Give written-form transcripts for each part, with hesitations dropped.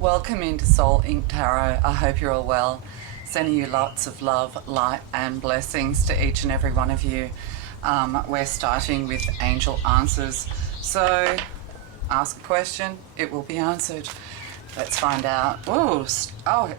Welcome into Soul Ink Tarot. I hope you're all well. Sending you lots of love, light and blessings to each and every one of you. We're starting with angel answers. So ask a question, it will be answered. Let's find out. Oh,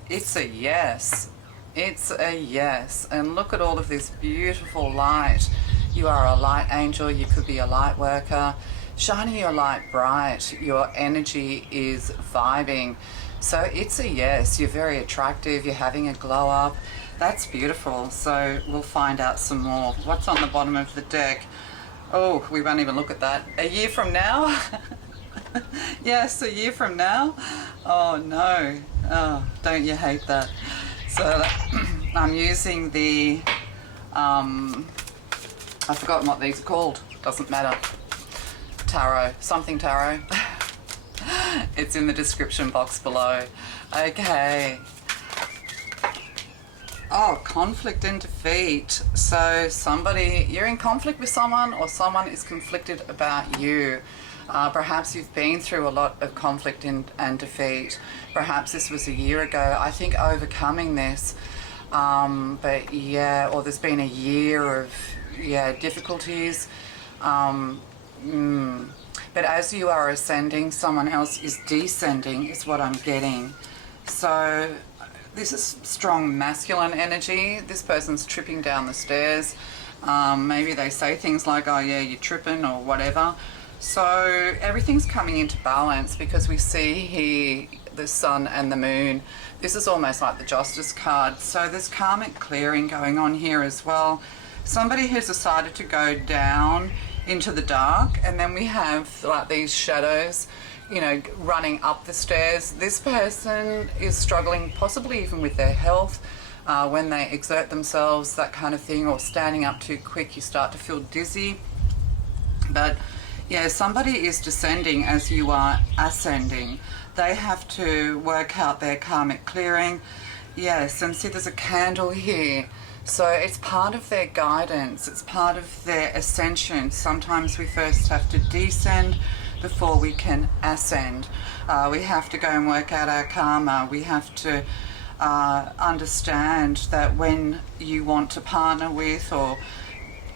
it's a yes. It's a yes. And look at all of this beautiful light. You are a light angel. You could be a light worker. Shining your light bright. Your energy is vibing. So it's a yes. You're very attractive. You're having a glow up. That's beautiful. So we'll find out some more. What's on the bottom of the deck? Oh, we won't even look at that. A year from now? Yes, a year from now? Oh no. Oh, don't you hate that? So I'm using the, I've forgotten what these are called. Doesn't matter. Tarot. Something tarot. It's in the description box below. Okay. Oh, conflict and defeat. So you're in conflict with someone, or someone is conflicted about you. Perhaps you've been through a lot of conflict and defeat. Perhaps this was a year ago. I think overcoming this. But yeah, or there's been a year of, difficulties. But as you are ascending, someone else is descending, is what I'm getting. So this is strong masculine energy. This person's tripping down the stairs. Maybe they say things like, oh yeah, you're tripping, or whatever. So everything's coming into balance, because we see here the sun and the moon. This is almost like the Justice card. So there's karmic clearing going on here as well. Somebody has decided to go down into the dark, and then we have like these shadows, running up the stairs. This person is struggling possibly even with their health, when they exert themselves, that kind of thing, or standing up too quick, you start to feel dizzy. But yeah, somebody is descending as you are ascending. They have to work out their karmic clearing. Yes, and see there's a candle here. So it's part of their guidance, it's part of their ascension. Sometimes we first have to descend before we can ascend. We have to go and work out our karma. We have to understand that when you want to partner with, or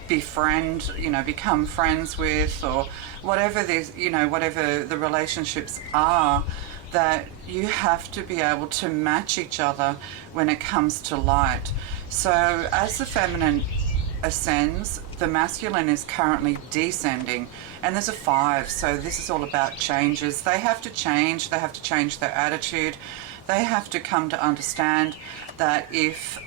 befriend, become friends with, or whatever this, whatever the relationships are, that you have to be able to match each other when it comes to light. So as the feminine ascends, the masculine is currently descending, and there's a 5. So this is all about changes. They have to change. They have to change their attitude. They have to come to understand that if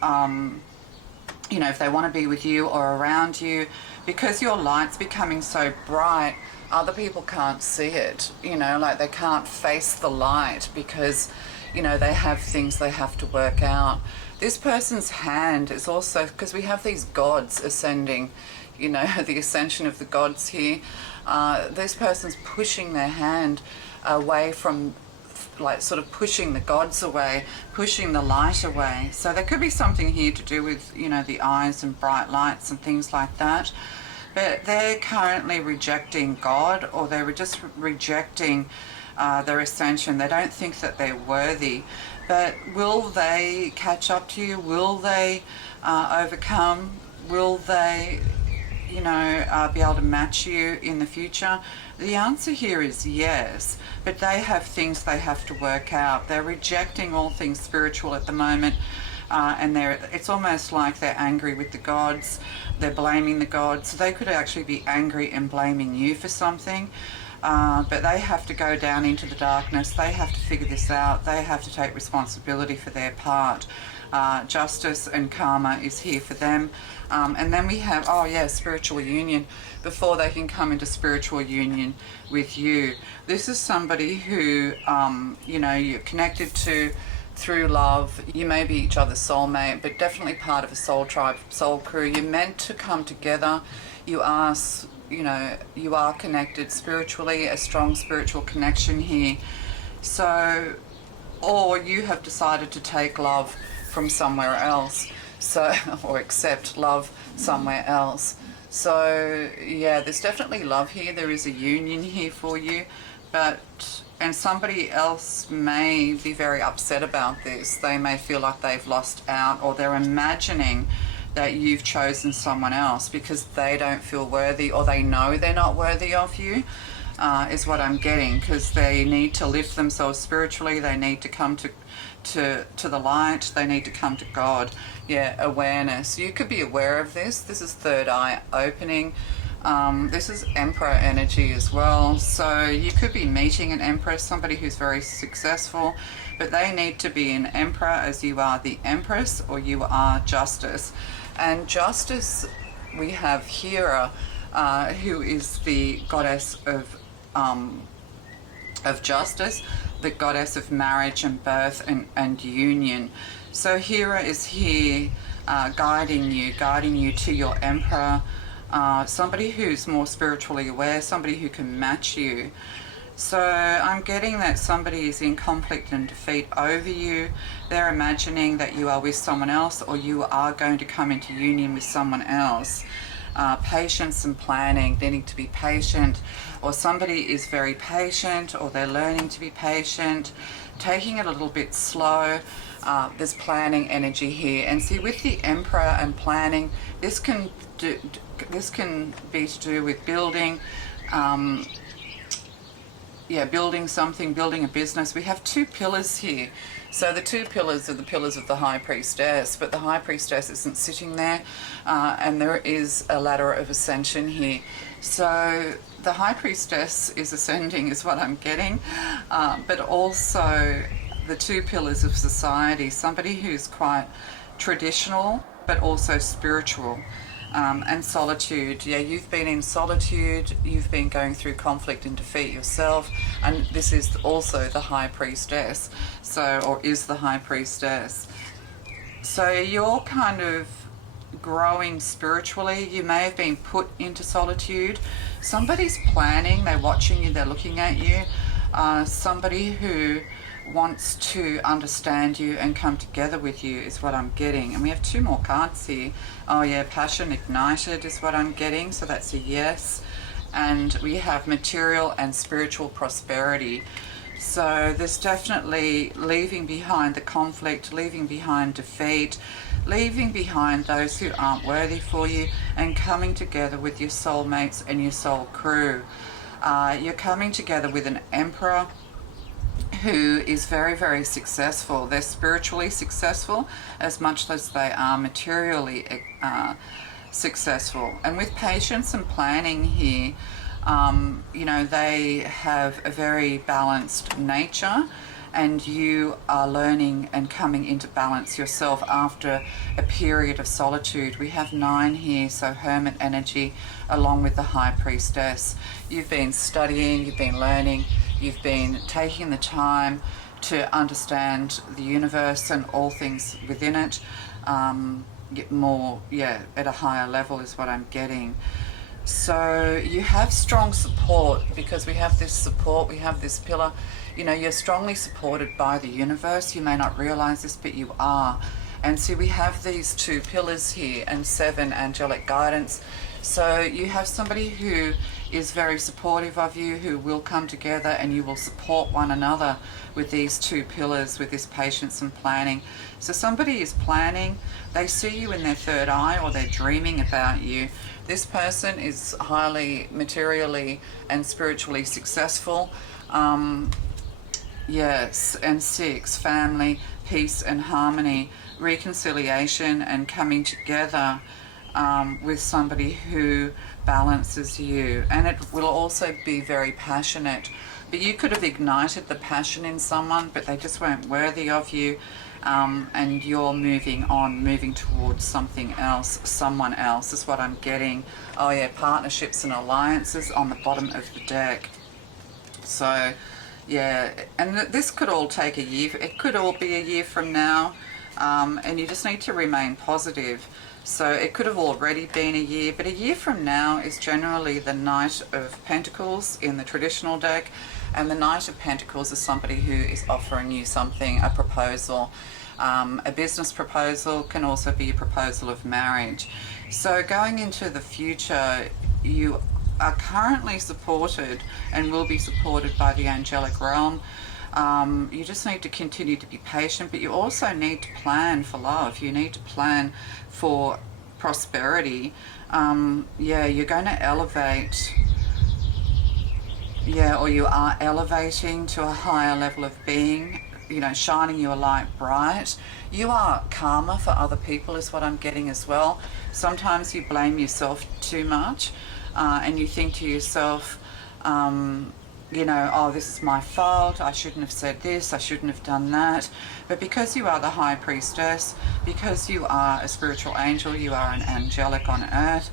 if they want to be with you or around you, because your light's becoming so bright, other people can't see it, like they can't face the light, because they have things they have to work out. This person's hand is also, because we have these gods ascending, the ascension of the gods here. This person's pushing their hand away from, like, sort of pushing the gods away, pushing the light away. So there could be something here to do with, the eyes and bright lights and things like that. But they're currently rejecting God, or they're just rejecting their ascension. They don't think that they're worthy. But will they catch up to you? Will they overcome? Will they, be able to match you in the future? The answer here is yes, but they have things they have to work out. They're rejecting all things spiritual at the moment, and it's almost like they're angry with the gods. They're blaming the gods. They could actually be angry and blaming you for something. But they have to go down into the darkness. They have to figure this out. They have to take responsibility for their part. Justice and karma is here for them. And then we have, spiritual union, before they can come into spiritual union with you. This is somebody who, you're connected to through love. You may be each other's soulmate, but definitely part of a soul tribe, soul crew. You're meant to come together. You are connected spiritually, a strong spiritual connection here. So, or you have decided to take love from somewhere else, or accept love somewhere else. So yeah, there's definitely love here. There is a union here for you, but and somebody else may be very upset about this. They may feel like they've lost out, or they're imagining that you've chosen someone else because they don't feel worthy, or they know they're not worthy of you, is what I'm getting, because they need to lift themselves spiritually. They need to come to the light. They need to come to God. Yeah, awareness. You could be aware of this. This is third eye opening. This is Emperor energy as well. So you could be meeting an Empress, somebody who's very successful, but they need to be an Emperor, as you are the Empress, or you are Justice. And Justice, we have Hera, who is the goddess of justice, the goddess of marriage and birth and union. So Hera is here guiding you to your Emperor, somebody who's more spiritually aware, somebody who can match you. So I'm getting that somebody is in conflict and defeat over you. They're imagining that you are with someone else, or you are going to come into union with someone else. Patience and planning. They need to be patient, or somebody is very patient, or they're learning to be patient, taking it a little bit slow. There's planning energy here, and see, with the Emperor and planning, this can be to do with building. Building something, building a business. We have two pillars here. So the two pillars are the pillars of the High Priestess, but the High Priestess isn't sitting there, and there is a ladder of ascension here. So the High Priestess is ascending, is what I'm getting, but also the two pillars of society, somebody who's quite traditional, but also spiritual. And solitude. Yeah, you've been in solitude, you've been going through conflict and defeat yourself, and this is also the High Priestess, or is the High Priestess. So you're kind of growing spiritually. You may have been put into solitude. Somebody's planning, they're watching you, they're looking at you. Somebody who wants to understand you and come together with you is what I'm getting. And we have two more cards here. Oh yeah, passion ignited is what I'm getting, so that's a yes. And we have material and spiritual prosperity. So there's definitely leaving behind the conflict, leaving behind defeat, leaving behind those who aren't worthy for you, and coming together with your soulmates and your soul crew. You're coming together with an Emperor who is very, very successful. They're spiritually successful as much as they are materially successful. And with patience and planning here, they have a very balanced nature, and you are learning and coming into balance yourself after a period of solitude. We have 9 here, so hermit energy along with the High Priestess. You've been studying, you've been learning, you've been taking the time to understand the universe and all things within it, at a higher level is what I'm getting. So you have strong support, because we have this support, we have this pillar. You're strongly supported by the universe. You may not realize this, but you are. And see, we have these 2 pillars here and 7 angelic guidance. So you have somebody who is very supportive of you, who will come together, and you will support one another with these 2 pillars, with this patience and planning. So somebody is planning, they see you in their third eye, or they're dreaming about you. This person is highly materially and spiritually successful. Yes, and 6, family, peace and harmony, reconciliation and coming together with somebody who balances you. And it will also be very passionate. But you could have ignited the passion in someone, but they just weren't worthy of you. And you're moving towards something else, someone else is what I'm getting. Oh yeah, partnerships and alliances on the bottom of the deck. So yeah, and this could all take a year. It could all be a year from now, and you just need to remain positive. So it could have already been a year, but a year from now is generally the Knight of Pentacles in the traditional deck, and the Knight of Pentacles is somebody who is offering you something, a proposal. A business proposal can also be a proposal of marriage. So going into the future, you are currently supported and will be supported by the angelic realm. You just need to continue to be patient, but you also need to plan for love. You need to plan for prosperity. Yeah, you're going to elevate, yeah, or you are elevating to a higher level of being, you know, shining your light bright. You are karma for other people is what I'm getting as well. Sometimes you blame yourself too much, and you think to yourself, you know, oh, this is my fault, I shouldn't have said this, I shouldn't have done that. But because you are the high priestess, because you are a spiritual angel, you are an angelic on earth,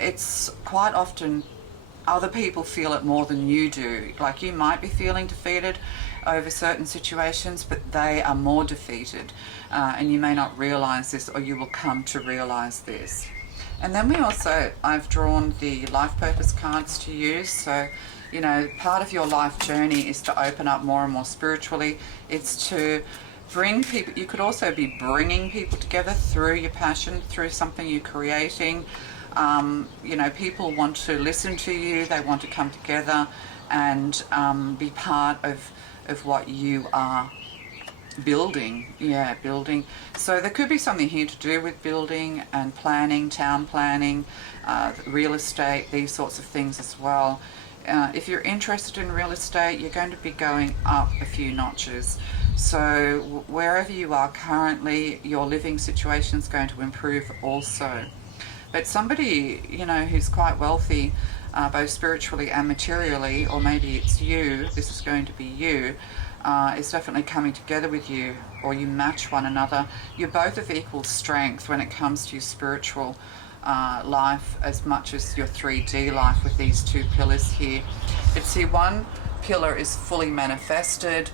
it's quite often other people feel it more than you do. Like, you might be feeling defeated over certain situations, but they are more defeated, and you may not realize this, or you will come to realize this. And then we also, I've drawn the life purpose cards to use. So, you know, part of your life journey is to open up more and more spiritually. It's to bring people, you could also be bringing people together through your passion, through something you're creating. You know, people want to listen to you, they want to come together and be part of what you are building. Yeah, building. So there could be something here to do with building and planning, town planning, real estate, these sorts of things as well. If you're interested in real estate, you're going to be going up a few notches. So wherever you are currently, your living situation is going to improve also. But somebody, you know, who's quite wealthy, both spiritually and materially, or maybe it's you, this is going to be you, is definitely coming together with you, or you match one another. You're both of equal strength when it comes to your spiritual life as much as your 3D life with these two pillars here. But see, one pillar is fully manifested,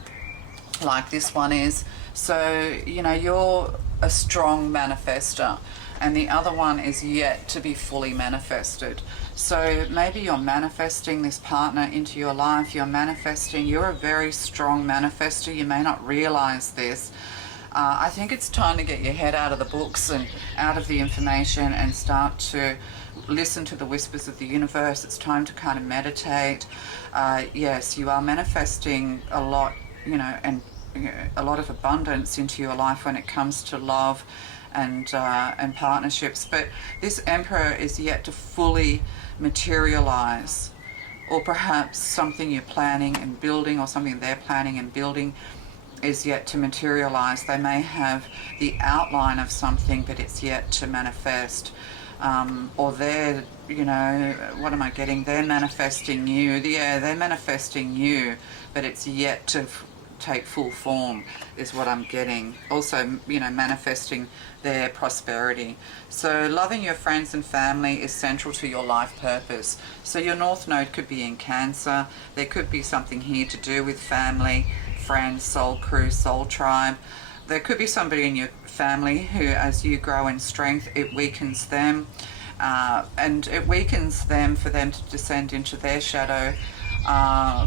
like this one is. So, you know, you're a strong manifester, and the other one is yet to be fully manifested. So maybe you're manifesting this partner into your life, you're a very strong manifester, you may not realize this. I think it's time to get your head out of the books and out of the information and start to listen to the whispers of the universe. It's time to kind of meditate. Yes, you are manifesting a lot, you know, and a lot of abundance into your life when it comes to love and partnerships. But this Emperor is yet to fully materialize, or perhaps something you're planning and building, or something they're planning and building is yet to materialize. They may have the outline of something, but it's yet to manifest. Or they're, you know, what am I getting? They're manifesting you. Yeah, they're manifesting you, but it's yet to take full form is what I'm getting. Also, you know, manifesting their prosperity. So loving your friends and family is central to your life purpose. So your North Node could be in Cancer. There could be something here to do with family, friends, soul crew, soul tribe. There could be somebody in your family who, as you grow in strength, it weakens them, and it weakens them for them to descend into their shadow,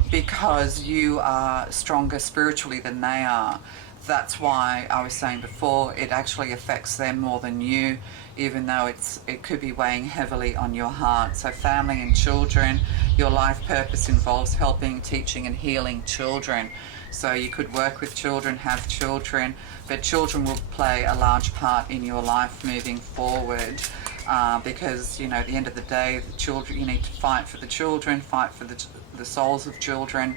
because you are stronger spiritually than they are. That's why I was saying before, it actually affects them more than you, even though it could be weighing heavily on your heart. So family and children, your life purpose involves helping, teaching and healing children. So you could work with children, have children, but children will play a large part in your life moving forward, because, you know, at the end of the day, the children, you need to fight for the children, fight for the souls of children,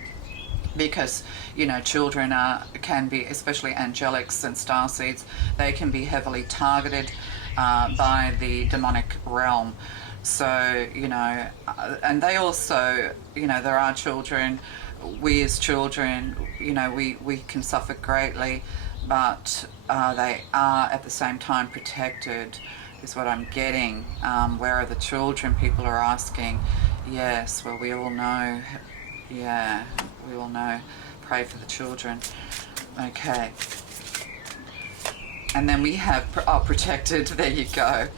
because, you know, children can be, especially angelics and starseeds, they can be heavily targeted by the demonic realm. So, you know, and they also, you know, there are children, we as children, you know, we can suffer greatly, but they are at the same time protected, is what I'm getting. Where are the children, people are asking. Yes, well, we all know. Yeah, we all know. Pray for the children. Okay. And then we have, protected, there you go,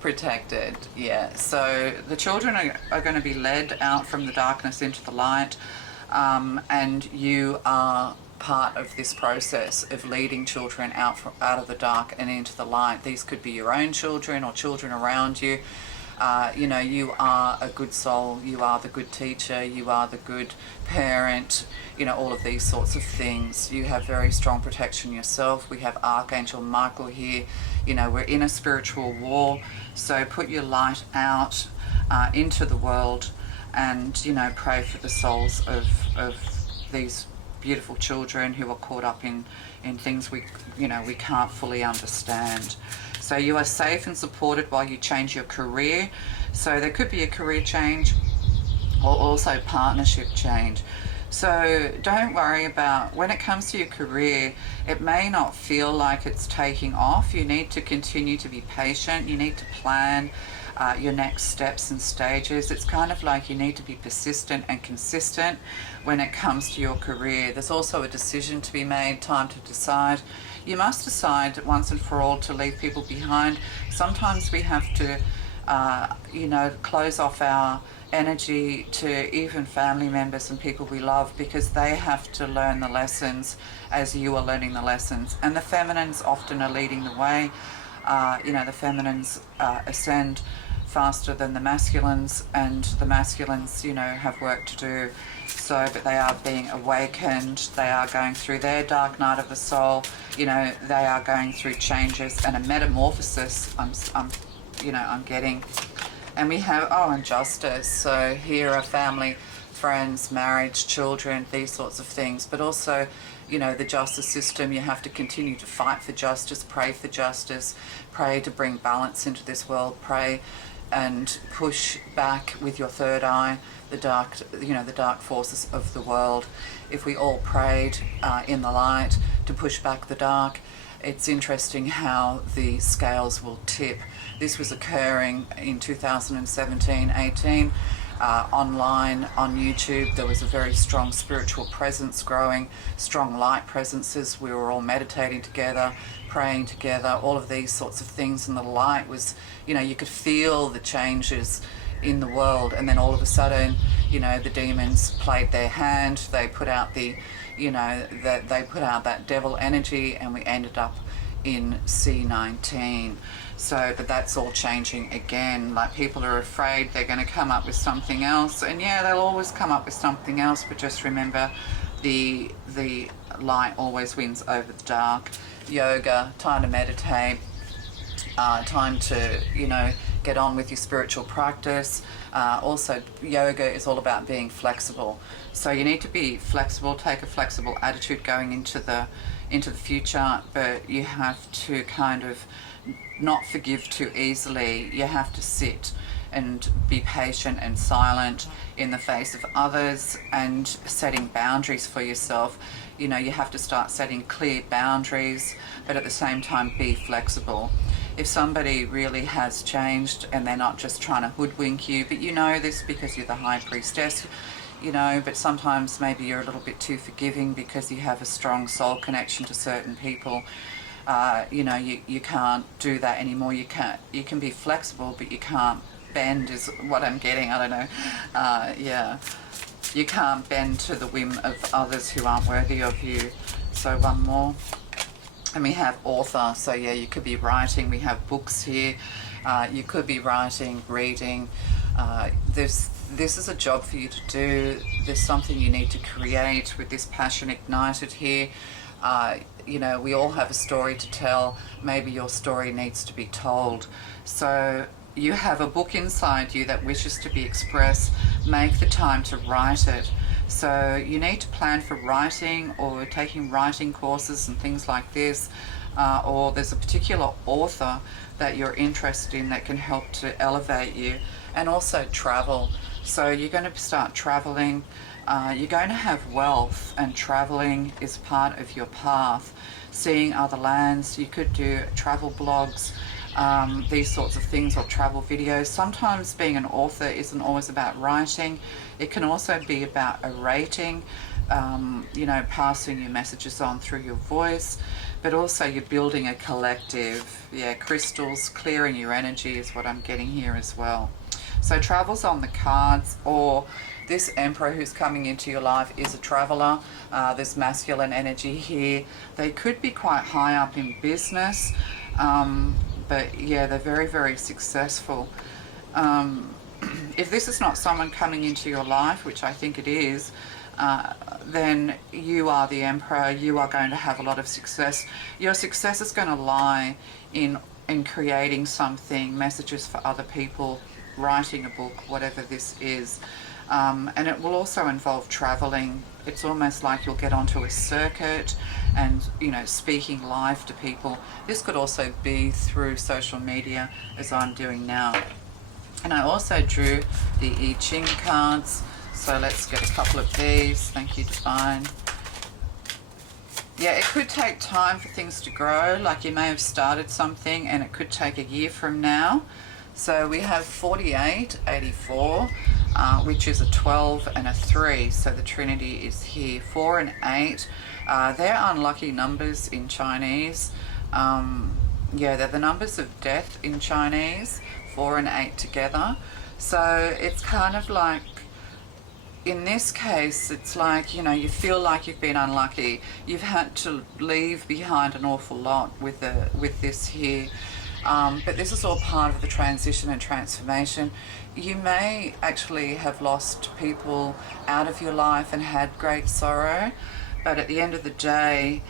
protected, yeah. So the children are going to be led out from the darkness into the light, and you are part of this process of leading children out of the dark and into the light. These could be your own children or children around you. You know, you are a good soul, you are the good teacher, you are the good parent, you know, all of these sorts of things. You have very strong protection yourself. We have Archangel Michael here. You know, we're in a spiritual war, so put your light out into the world, and, you know, pray for the souls of these beautiful children who are caught up in things we can't fully understand. So you are safe and supported while you change your career. So there could be a career change or also partnership change. So don't worry about when it comes to your career, it may not feel like it's taking off. You need to continue to be patient. You need to plan your next steps and stages. It's kind of like you need to be persistent and consistent when it comes to your career. There's also a decision to be made, time to decide. You must decide once and for all to leave people behind. Sometimes we have to, close off our energy to even family members and people we love, because they have to learn the lessons as you are learning the lessons. And the feminines often are leading the way. The feminines ascend faster than the masculines, and the masculines, have work to do. So, but they are being awakened. They are going through their dark night of the soul. They are going through changes and a metamorphosis. I'm getting, and we have and justice. So here are family, friends, marriage, children, these sorts of things. But also, the justice system. You have to continue to fight for justice. Pray for justice. Pray to bring balance into this world. Pray and push back with your third eye the dark forces of the world. If we all prayed in the light to push back the dark, it's interesting how the scales will tip. This was occurring in 2017-18 online on YouTube. There was a very strong spiritual presence growing, strong light presences. We were all meditating together, praying together, all of these sorts of things, and the light was, you could feel the changes in the world. And then all of a sudden, the demons played their hand. They put out they put out that devil energy, and we ended up in C19. So, but that's all changing again. Like, people are afraid they're going to come up with something else, and yeah, they'll always come up with something else, but just remember the light always wins over the dark. Yoga, time to meditate, time to, get on with your spiritual practice. Also, yoga is all about being flexible. So you need to be flexible, take a flexible attitude going into the future, but you have to kind of not forgive too easily. You have to sit and be patient and silent in the face of others, and setting boundaries for yourself. You have to start setting clear boundaries, but at the same time be flexible. If somebody really has changed and they're not just trying to hoodwink you, but you know this because you're the high priestess, but sometimes maybe you're a little bit too forgiving because you have a strong soul connection to certain people. You can't do that anymore. You can be flexible, but you can't bend, is what I'm getting. I don't know. You can't bend to the whim of others who aren't worthy of you. So one more. And we have author. So yeah, you could be writing. We have books here. You could be writing, reading. This is a job for you to do. There's something you need to create with this passion ignited here. We all have a story to tell. Maybe your story needs to be told. So you have a book inside you that wishes to be expressed. Make the time to write it. So you need to plan for writing, or taking writing courses and things like this, or there's a particular author that you're interested in that can help to elevate you. And also travel. So you're going to start traveling. You're going to have wealth, and traveling is part of your path. Seeing other lands. You could do travel blogs, these sorts of things, or travel videos. Sometimes being an author isn't always about writing. It can also be about orating, passing your messages on through your voice, but also you're building a collective. Yeah, crystals, clearing your energy is what I'm getting here as well. So travel's on the cards, or this emperor who's coming into your life is a traveler. There's masculine energy here. They could be quite high up in business, but yeah, they're very, very successful. if this is not someone coming into your life, which I think it is, then you are the emperor. You are going to have a lot of success. Your success is going to lie in creating something, messages for other people, writing a book, whatever this is. And it will also involve traveling. It's almost like you'll get onto a circuit and, you know, speaking live to people. This could also be through social media, as I'm doing now. And I also drew the I Ching cards. So let's get a couple of these. Thank you, Divine. Yeah, it could take time for things to grow. Like you may have started something and it could take a year from now. So we have 48, 84, which is a 12 and a 3. So the Trinity is here. 4 and 8. They're unlucky numbers in Chinese. Yeah, they're the numbers of death in Chinese. 4 and 8 together. So it's kind of like, in this case, it's like, you know, you feel like you've been unlucky. You've had to leave behind an awful lot with this here. But this is all part of the transition and transformation. You may actually have lost people out of your life and had great sorrow, but at the end of the day,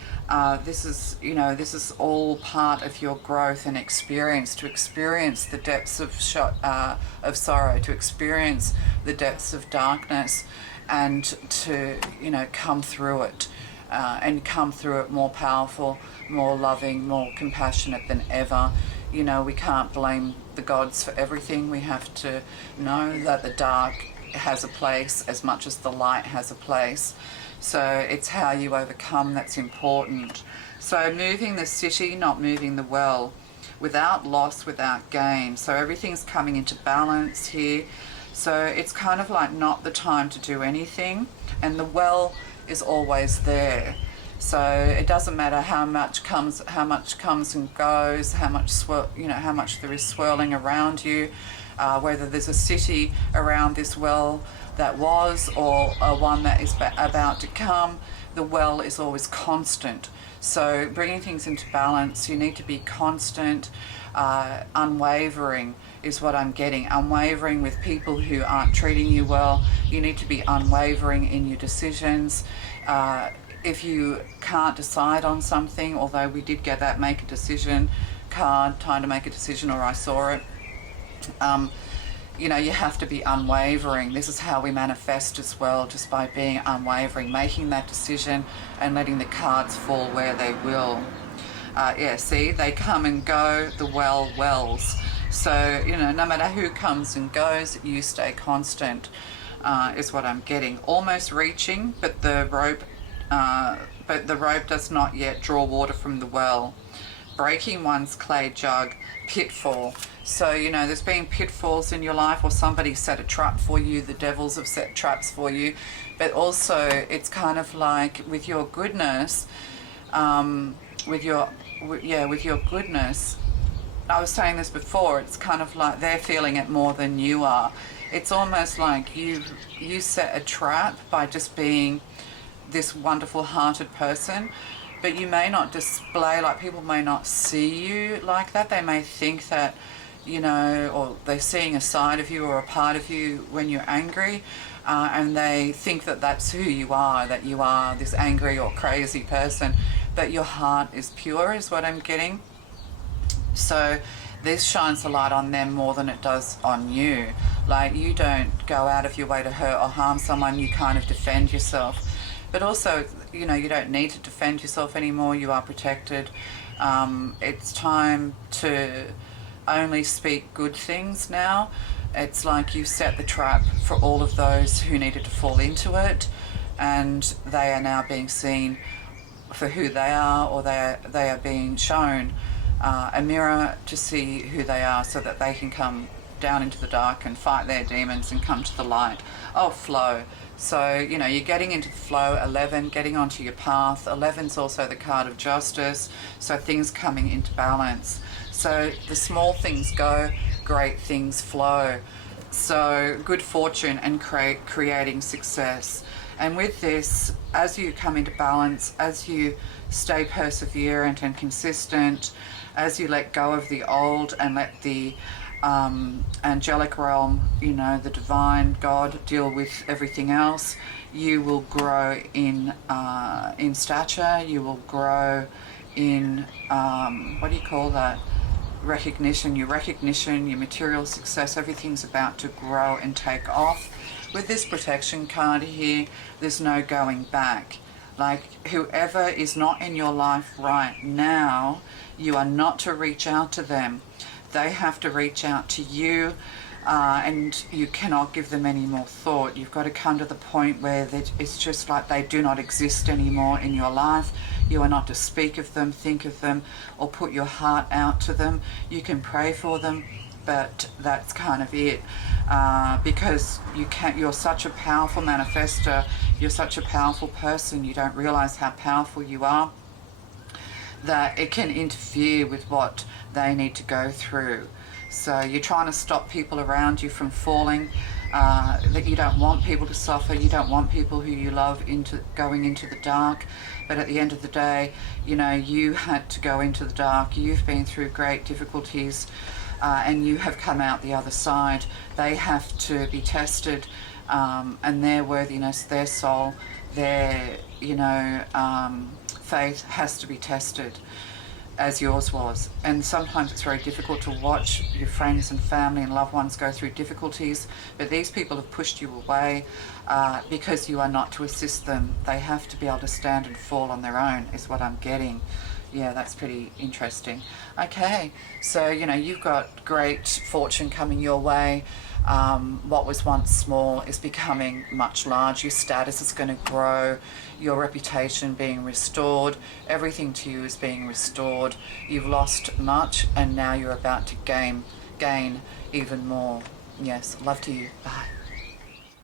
this is, you know, this is all part of your growth and experience, to experience the depths of sorrow, to experience the depths of darkness, and to, you know, come through it, and come through it more powerful, more loving, more compassionate than ever. You know, we can't blame the gods for everything. We have to know that the dark has a place as much as the light has a place. So it's how you overcome that's important. So moving the city, not moving the well, without loss, without gain. So everything's coming into balance here. So it's kind of like not the time to do anything, and the well is always there. So it doesn't matter how much comes and goes, how much there is swirling around you, whether there's a city around this well that was, or one that is about to come. The well is always constant. So bringing things into balance, you need to be constant, unwavering is what I'm getting. Unwavering with people who aren't treating you well. You need to be unwavering in your decisions. If you can't decide on something, although we did get that make a decision card, time to make a decision, or I saw it, you know, you have to be unwavering. This is how we manifest as well, just by being unwavering, making that decision and letting the cards fall where they will. Yeah, see, they come and go, the well wells. So, you know, no matter who comes and goes, you stay constant, is what I'm getting. Almost reaching, but the rope does not yet draw water from the well. Breaking one's clay jug, pitfall. So, you know, there's been pitfalls in your life, or somebody set a trap for you, the devils have set traps for you. But also, it's kind of like with your goodness, with your goodness, I was saying this before, it's kind of like they're feeling it more than you are. It's almost like you set a trap by just being this wonderful hearted person, but you may not display, like people may not see you like that. They may think that, you know, or they're seeing a side of you or a part of you when you're angry, and they think that that's who you are, that you are this angry or crazy person, but your heart is pure, is what I'm getting. So this shines a light on them more than it does on you. Like, you don't go out of your way to hurt or harm someone, you kind of defend yourself. But also, you know, you don't need to defend yourself anymore. You are protected. It's time to only speak good things now. It's like you set the trap for all of those who needed to fall into it, and they are now being seen for who they are, or they are being shown a mirror to see who they are, so that they can come down into the dark and fight their demons and come to the light. Oh, flow. So, you know, you're getting into the flow. 11, getting onto your path. 11's also the card of justice. So things coming into balance. So the small things go, great things flow. So good fortune and creating success. And with this, as you come into balance, as you stay perseverant and consistent, as you let go of the old and let the angelic realm, you know, the divine God, deal with everything else. You will grow in stature. You will grow in what do you call that? Recognition. Your recognition, your material success, everything's about to grow and take off. With this protection card here, there's no going back. Like, whoever is not in your life right now, you are not to reach out to them. They have to reach out to you, and you cannot give them any more thought. You've got to come to the point where it's just like they do not exist anymore in your life. You are not to speak of them, think of them, or put your heart out to them. You can pray for them, but that's kind of it, because you're such a powerful manifester. You're such a powerful person. You don't realize how powerful you are, that it can interfere with what they need to go through. So you're trying to stop people around you from falling, that you don't want people to suffer. You don't want people who you love going into the dark. But at the end of the day, you know, you had to go into the dark. You've been through great difficulties, and you have come out the other side. They have to be tested, and their worthiness, their soul, their, you know, faith has to be tested, as yours was. And sometimes it's very difficult to watch your friends and family and loved ones go through difficulties, but these people have pushed you away because you are not to assist them. They have to be able to stand and fall on their own, is what I'm getting. Yeah, that's pretty interesting. Okay, so, you know, you've got great fortune coming your way. What was once small is becoming much larger. Your status is going to grow. Your reputation being restored. Everything to you is being restored. You've lost much, and now you're about to gain even more. Yes, love to you. Bye.